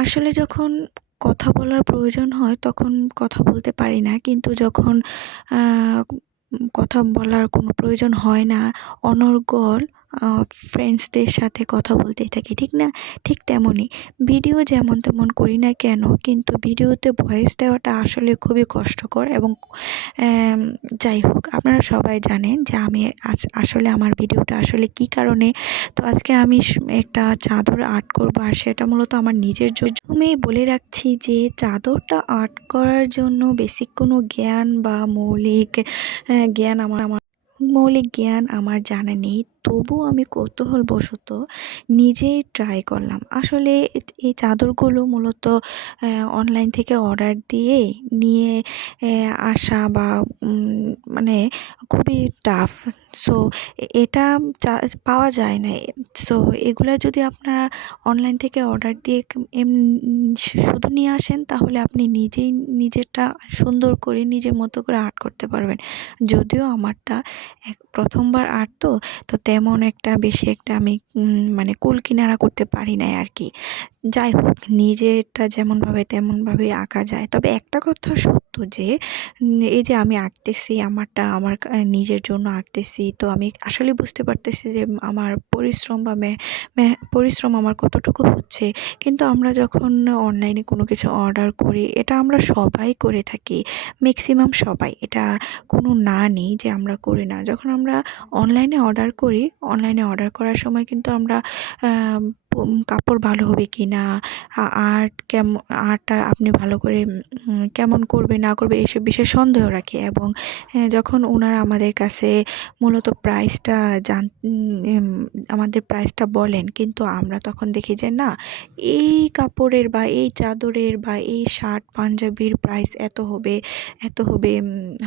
আসলে যখন কথা বলার প্রয়োজন হয় তখন কথা বলতে পারি না। কিন্তু যখন আ কথা বলার কোনো প্রয়োজন হয় না, অনর্গল আ ফ্রেন্ডসদের সাথে কথা বলতেই থাকি, ঠিক না? ঠিক তেমনই ভিডিও যেমন তেমন করি না কেন, কিন্তু ভিডিওতে ভয়েস দেওয়াটা আসলে খুবই কষ্টকর এবং অ্যাম যাই হোক, আপনারা সবাই জানেন যে আমি আসলে আমার ভিডিওটা আসলে কী কারণে। তো আজকে আমি একটা চাদর আর্ট করব, আর সেটা মূলত আমার নিজের জন্য। আমি বলে রাখছি যে চাদরটা আর্ট করার জন্য বেসিক কোনো জ্ঞান বা মৌলিক জ্ঞান আমার জানা নেই। তবুও আমি কৌতূহলবশত নিজেই ট্রাই করলাম। আসলে এই চাদরগুলো মূলত অনলাইন থেকে অর্ডার দিয়ে নিয়ে আসা বা মানে খুবই টাফ। সো এটা পাওয়া যায় না। সো এগুলা যদি আপনারা অনলাইন থেকে অর্ডার দিয়ে শুধু নিয়ে আসেন, তাহলে আপনি নিজেই নিজেরটা সুন্দর করে নিজের মতো করে আর্ট করতে পারবেন। যদিও আমারটা প্রথমবার আর্ট, তো তেমন একটা বেশি একটা আমি মানে কুল কিনারা করতে পারি নাই আরকি। যাই হোক, নিজেরটা যেমনভাবে তেমনভাবেই আঁকা যায়। তবে একটা কথা সত্য যে এই যে আমি আঁকতেছি আমারটা আমার নিজের জন্য আঁকতেছি। তো আমি আসলে বুঝতে পারতেছি যে আমার পরিশ্রম বা পরিশ্রম আমার কতটুকু হচ্ছে। কিন্তু আমরা যখন অনলাইনে কোনো কিছু অর্ডার করি, এটা আমরা সবাই করে থাকি। ম্যাক্সিমাম সবাই। এটা কোনো না নেই যে আমরা করি না। যখন আমরা অনলাইনে অর্ডার করি, অনলাইনে অর্ডার করার সময় কিন্তু আমরা আ কাপড় ভালো হবে কিনা, আর্টটা আপনি ভালো করে কেমন করবে না করবে এসব বিষয়ে সন্দেহ রাখি। এবং যখন ওনারা আমাদের কাছে মূলত প্রাইসটা আমাদের প্রাইসটা বলেন, কিন্তু আমরা তখন দেখি যে না, এই কাপড়ের বা এই চাদরের বা এই শার্ট পাঞ্জাবির প্রাইস এত হবে,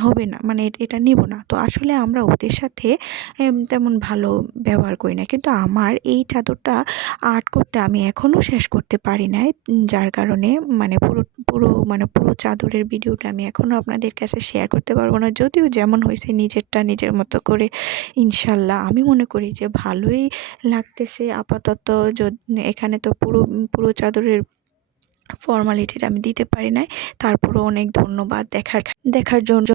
হবে না, মানে এটা নিব না। তো আসলে আমরা ওদের সাথে তেমন ভালো ব্যবহার করি না। কিন্তু আমার এই চাদরটা আর্ট করতে আমি এখনও শেষ করতে পারি নাই। যার কারণে মানে পুরো চাদরের ভিডিওটা আমি এখনও আপনাদের কাছে শেয়ার করতে পারবো না। যদিও যেমন হয়েছে নিজেরটা নিজের মতো করে ইনশাল্লাহ আমি মনে করি যে ভালোই লাগতেছে আপাতত। এখানে তো পুরো চাদরের ফর্মালিটিটা আমি দিতে পারি নাই। তারপরেও অনেক ধন্যবাদ দেখার জন্য।